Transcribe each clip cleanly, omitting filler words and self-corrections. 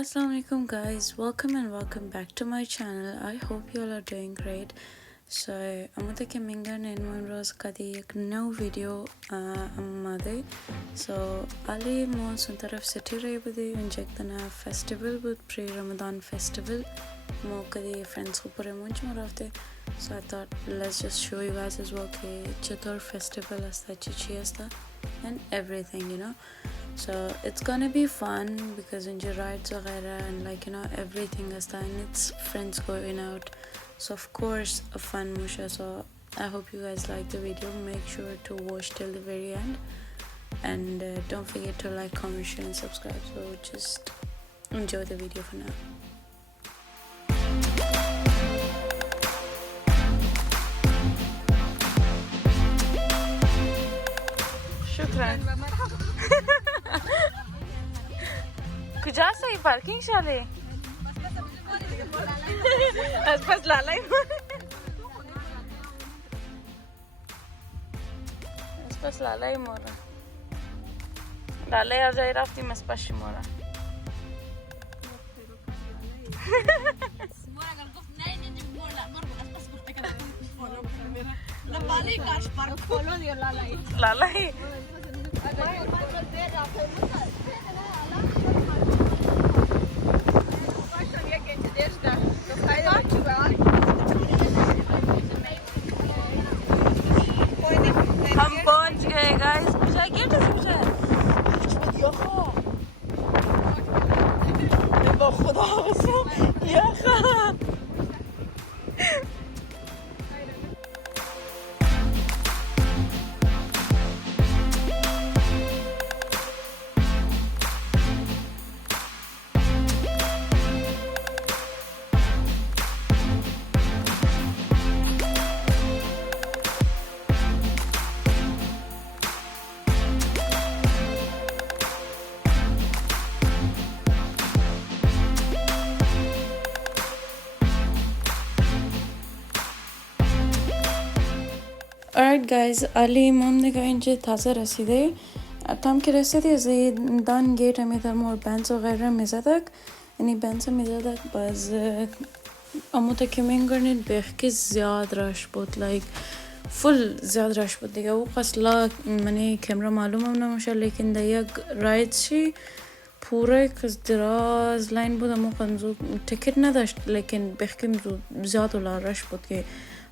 Assalamu alaikum guys, welcome back to my channel. I hope you all are doing great. So I'm coming in one rose kadi ek new video amade. So Ali mon suntaraf city re budi injectana festival with Pre-Ramadan Festival. Mo kadi friends ko pure munch marafte. So I thought let's just show you guys as well ke chatur festival asta chichi asta and everything, you know. So it's gonna be fun because in your rides and everything is done. It's friends going out, so of course a fun musha. So I hope you guys like the video. Make sure to watch till the very end, and don't forget to like, comment, share and subscribe. So just enjoy the video for now. Shukran. کجا صحیح پارکینگ شاله از پس لالای مورا از پس لالای مورا لالای از جای رفتیم از پشی مورا مورا قال قفت ناي نجي مورا مرة از پس گفته کنم فولو کنم لبالی کاش پارک فولو دیو لالای لالای हम पहुंच गए guys पूछा gate से पूछा ये खुदा या Alright guys, Ali Mondiga inje taza raside. Tam ke raside ze dan gate hame dar more bands वगैरह mizadak. Any bands mizadak baz amuta coming garne bekh ke zyad rush bot like full zyad rush bot diga wo qasla mane camera malum na masha lekin dayak rides shi पूरा एक दराज line بود اما کنزو تیکت نداشت لیکن بخکم زیاد ولا رش بود که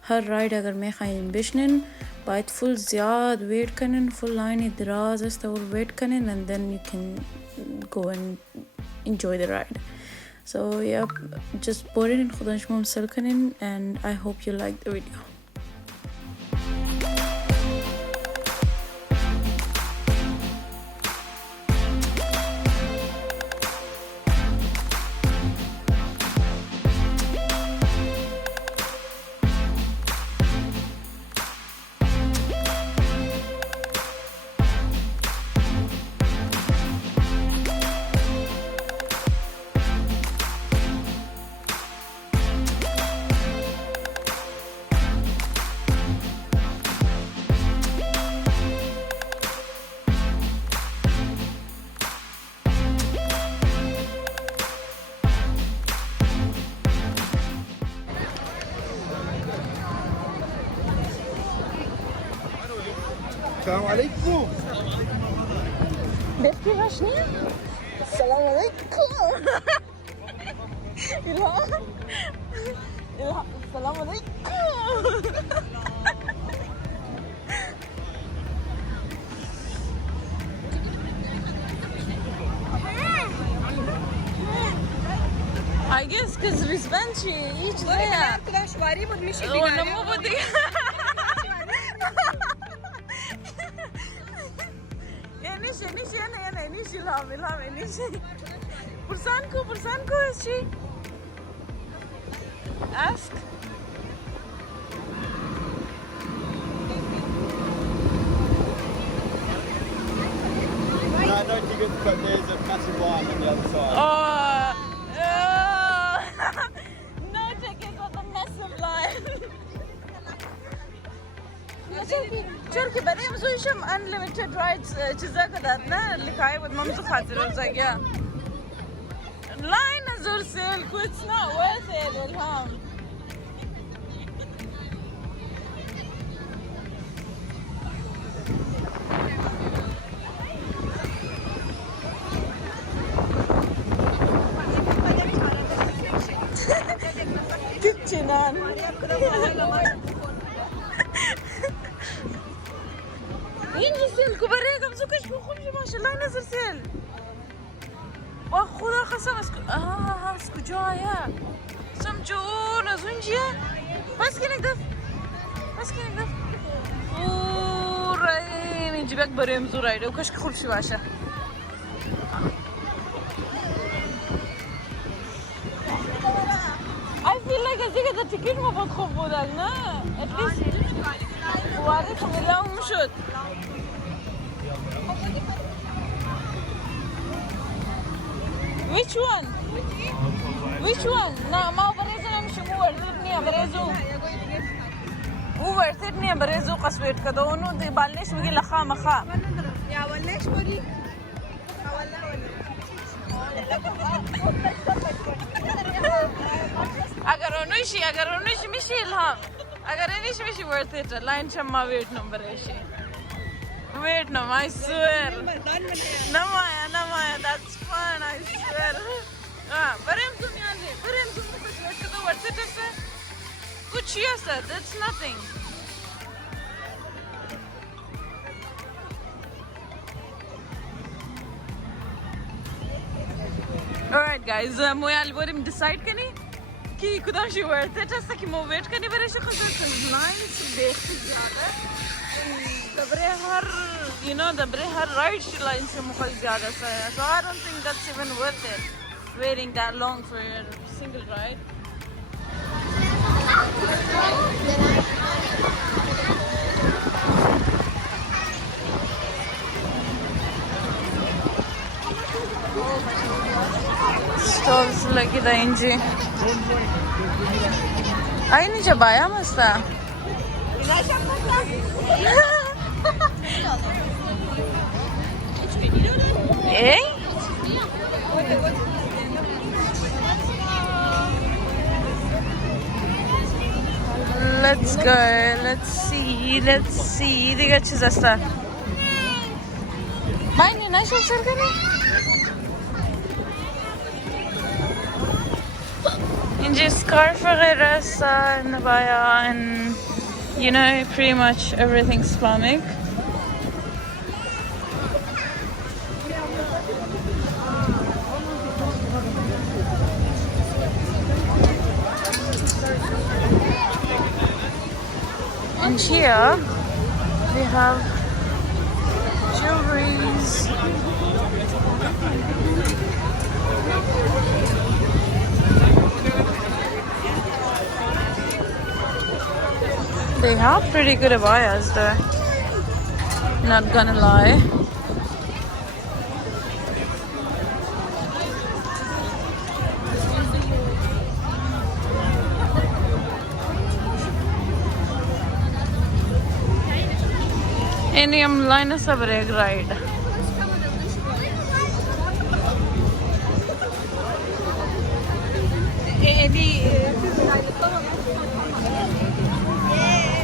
هر راید اگر میخواین بشنن باید فول زیاد ویٹ کنن فول لاین دراز است اور ویٹ کنن and then you can go and enjoy the ride. So yeah, just put it in خدانش ممسل کنن and I hope you like the video. السلام عليكم. بيحكي غشني السلام عليكم السلام عليكم I guess because respect she each there. شواري بود میشه ونمو بدي نيشي انا نيشي لا نيشي برسانكو is she ask No, don't you get the fact there's a massive line on the other side. No tickets on the massive line. Turkey بعدين مسوي شم unlimited rides چیزا کدات نه لکای بود ممزو خاطر روزا گیا Line زرسل it's not worth it Ilham. Chinan. ينزل كبرية كم زوجش بخمسة ما شاء الله ينزل سيل. وخذ خسر اسكو جاية. سمجون زنجية. بس كنقدر. ورين نجيبك بريم زورايد وكش كل شيء باشا. I feel like I think the ticket ما بتخبو دالنا. At least. وارد خميلا ومشود. Which one? Which one? Na ما بريزو نمشي مو ورثتني بريزو. مو ورثتني بريزو قصويت كدونو دي بالش بيجي لخا مخا. يا وليش ودي؟ अगर उन्हें मिशी इल्हाम अगर इन्हें मिशी worth it line Shamma wait number है she wait no I swear Namaya that's fun I swear बरेम तुम यहाँ ले बरेम तुम कुछ wait करो worth it ऐसे कुछ ही ऐसा that's nothing alright guys मोया अलबोरिम decide करनी कि कुदाम शी worth it ऐसा कि मो wait करनी बरे शो खसर lines देखते ज़्यादा दबरे हर you know दबरे her right lines से मुखल ज़्यादा सा है so I don't think that's even worth it waiting that long for a single ride stalls lagi da inji ay ni jabaya masta eh let's go let's see diga chiz asta mai ni na shashar kani inji scarf वगैरह सा नवाया and you know pretty much everything Islamic and here we have jewelries they have pretty good abayas there not gonna lie any line is a break ride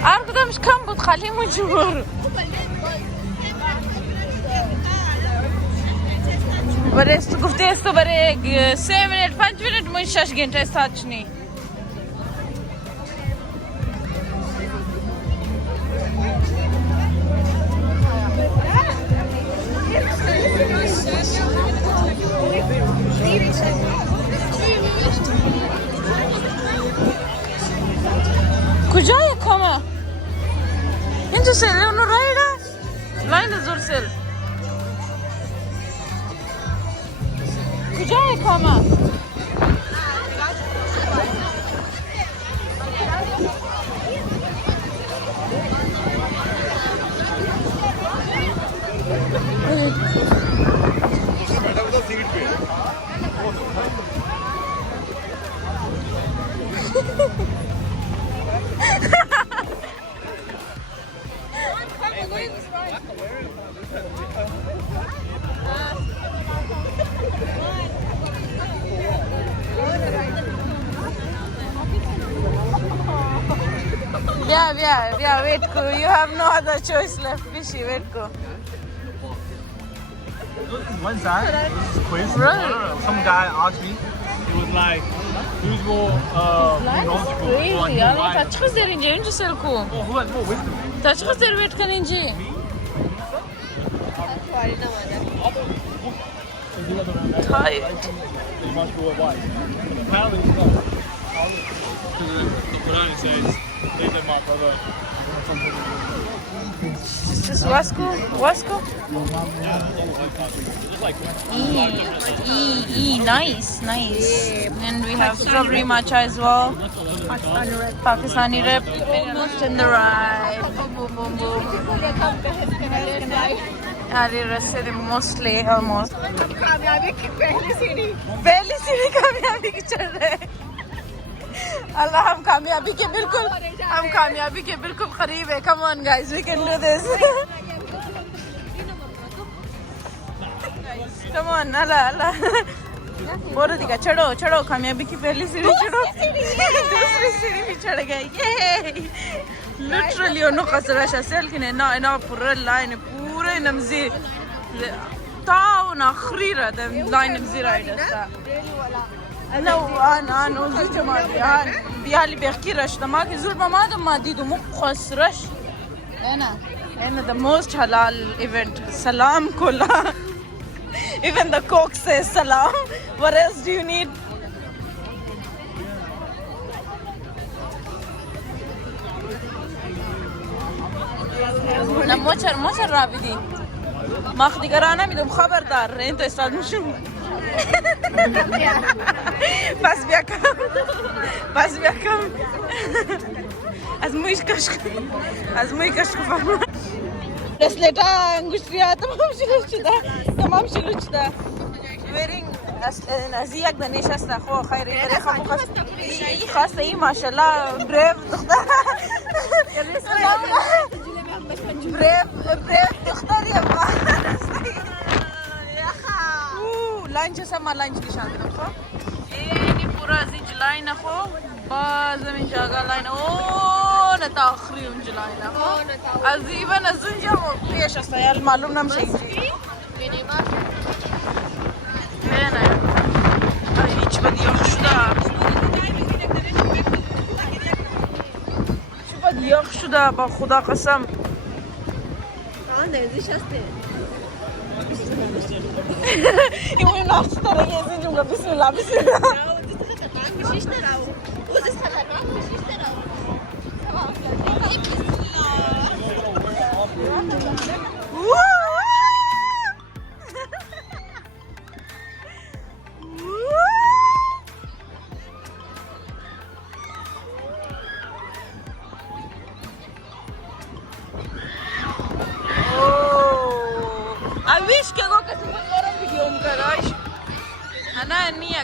عارف ده مش كم بتخليه مجبور بريست قلت استو بريق 7 minutes 5 minutes مش 6 घंटे सच नहीं Kujaya kama inje se no raida line zursel Kujaya kama Yeah, wait ko. You have no other choice left, Bishi. Wait ko. What's that? This is quiz. Right. Some guy asked me. He was like, who's more knowledgeable? Crazy. Yaani tachkhis derin je inji selko. Oh, who has more wisdom? Tachkhis der wait kan inji. Tired. You must be wise. Apparently, it's not. The Quran says, "Take my brother." Just Wasco. Nice. And we have strawberry matcha as well. Pakistani rep. Almost in the ride. Boom. Are raste de mostly almost. कामयाबी की पहली सीढ़ी कामयाबी की चढ़ रहे हैं। अल्लाह हम कामयाबी के बिल्कुल करीब है। Come on guys, we can do this. Come on, अल्लाह बोलो दिखा चढ़ो कामयाबी की पहली सीढ़ी चढ़ो। दूसरी सीढ़ी भी चढ़ गए। ये literally ono qasra shasel kine na pura line pura namzi ta na khrira the line namzi rider sa انا وانا وزيت ماليان بيالي بيحكي رش ما كزول ما ديدو مخص رش انا the most halal event salam kola even the cook says salam. What else do you need? لا موشر رابدي ما اخذي قرانا بدهم خبردار انتوا استاذ مشو بس بيكم از مويش كشك فهم بس لتا انغشريا تمام شلوش دا wearing ازيك دنيش استا خو خيري بريخه مخص اي خاصه اي ما شاء الله بريف تختار بريف تختار يا با لانچ سما لانچ نشان دم خو اني پورا زي جلاين خو باز من جاگا لاين او نتاخري من جلاين خو عزيبا نزنجا ايش استايل معلوم نمشي يعني ما هنا هيك بدي يخشدا با خدا قسم نزدیک هسته يقول ناس ترى يزيدوا بسم الله مشيش تراو وزي خطرناك مشيش تراو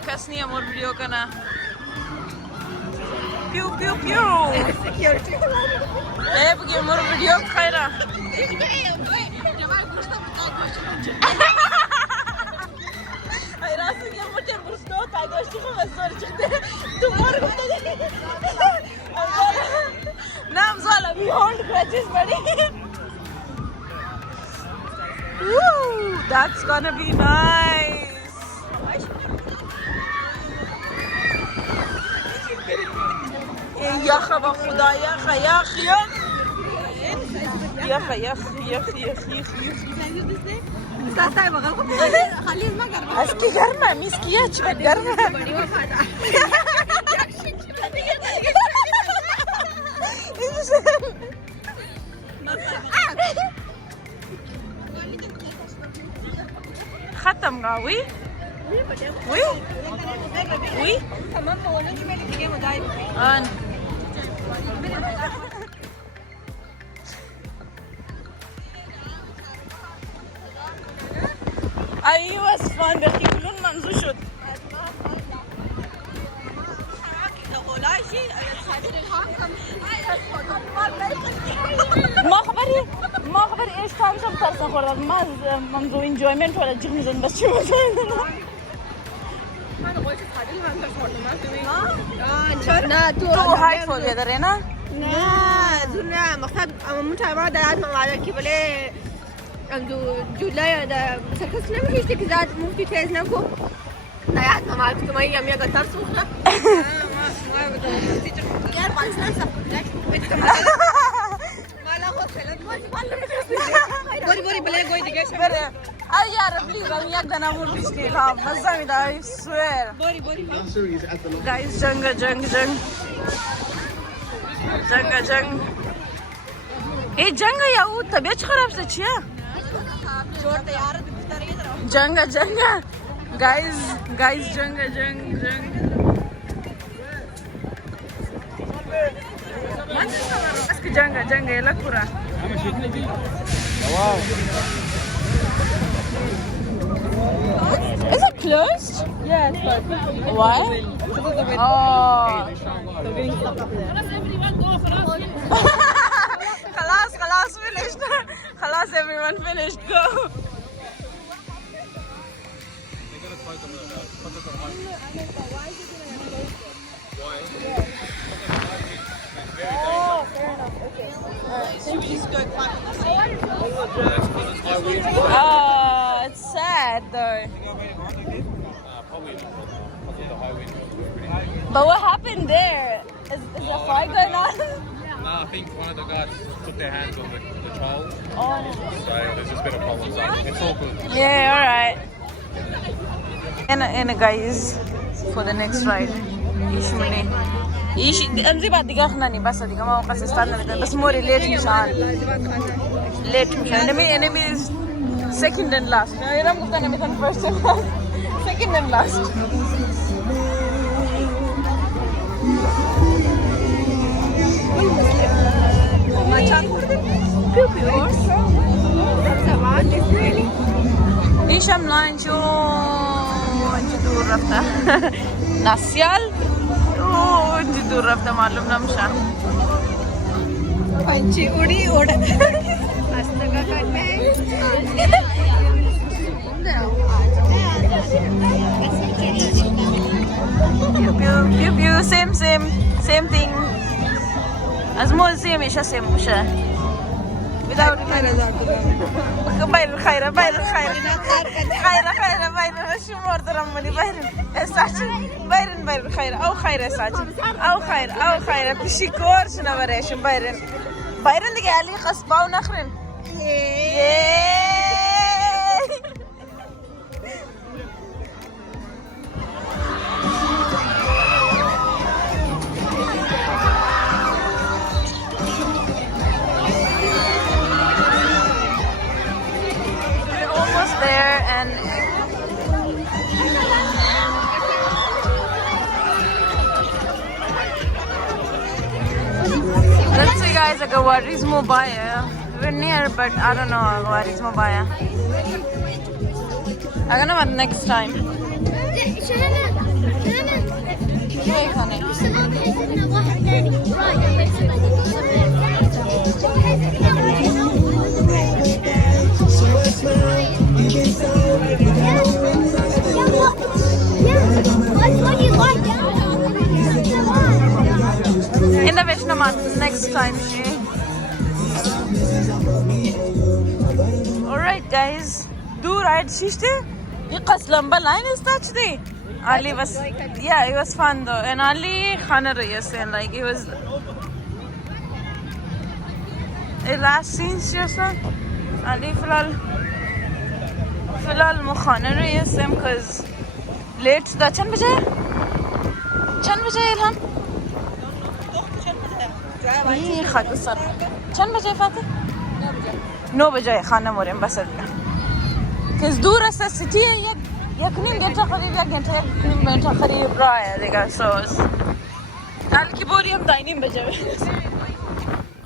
كاسني امور فيديو كنا بيو سكيورتي ايه بقي امور فيديو خيره اي راسي يا متر برستو تعالوا شوفوا الصور شفته تمر نام زاله بي هولد grudges buddy Woo, that's gonna be nice. يا خبا خدا يا اسكي قرمه مسكيه شبت قرمه ختم قوي وي تمام بقول لك مالك جاي مدايب ايوه اسفان بخي كلون منزو شد ما خبري ايش كان شو بترسم خورد ما منزو انجويمنت ولا جيم بس شو نا تو high for weather है ना زونه مقصد مو تابع دلات مغالك بله عنده جولايا ده سكس نمشي استكزاد مفتي تيز نكو دلات مغالك كما يوم يقدر ترسوخنا ما بدو يا بالسان سبتك ما لا خو خلت بوري بلا قوي دقيقه بره ay yaar please I'm yak dana mur bishni la mazza mi da I swear بوري guys jang ए जंग या वो तबीयत खराब से छिया जोर तैयार दफ्तर ये तरह जंग गाइस जंग اسك जंग ये लग पूरा Is it closed? Yes, but Why? Oh. خلاص finished. خلاص everyone finished. Go. Oh, it's sad though. But what happened there? Is a fire going on? No, I think one of the guys took their hands on the troll. Oh. So there's just been a problem. So it's all good. Yeah, alright. And guys, for the next ride. أمزي بعد دقيقة خلاني بس دقيقة ما وقت استنى بس موري late مشان أنا second and last. أنا ما قلت أنا مثلا first and last. Second and last. إيش عملان شو جدور رفته ناسيال جدور رفته معلوم نمشى पंछी उड़ी उड़ अस्तका करते pew same thing as more same إيش same وش without باير خير شو مور ترمني باير خير أو خير ساجد أو خير بشكور شنو بريش بايرن اللي قال لي خصبة ونخرن there and let's see guys like what is Mobaya. We're near but I don't know what is Mobaya. I'm gonna have next time. In the Vishnaman next time. Alright guys, do ride shishte. Iqas lamba line is touch the. Ali was yeah, it was fun though, and Ali khana rayas and like it was a last scene just Ali filal mo khana rayas because late da chan baje ilham ये खाते sir चंद बजे फाते 9 बजे खाना मोरेम बस किस दूर से city है या كنين घंटा قريب या घंटा كنين घंटा قريب رايح देगा सोस कल की बोरी हम 9 बजे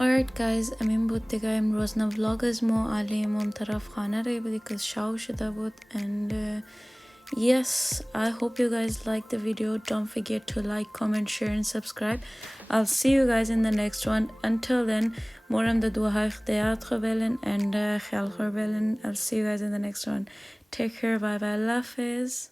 Alright guys, امین بود دیگه امروز نه vlog از مو علیم اون طرف خانه ری بودی که شاو شده بود and yes, I hope you guys like the video. Don't forget to like, comment, share and subscribe. I'll see you guys in the next one. Until then, moram da dua ikhtiyat khabelen and khayal khabelen. I'll see you guys in the next one. Take care. Bye bye. Allah Hafiz.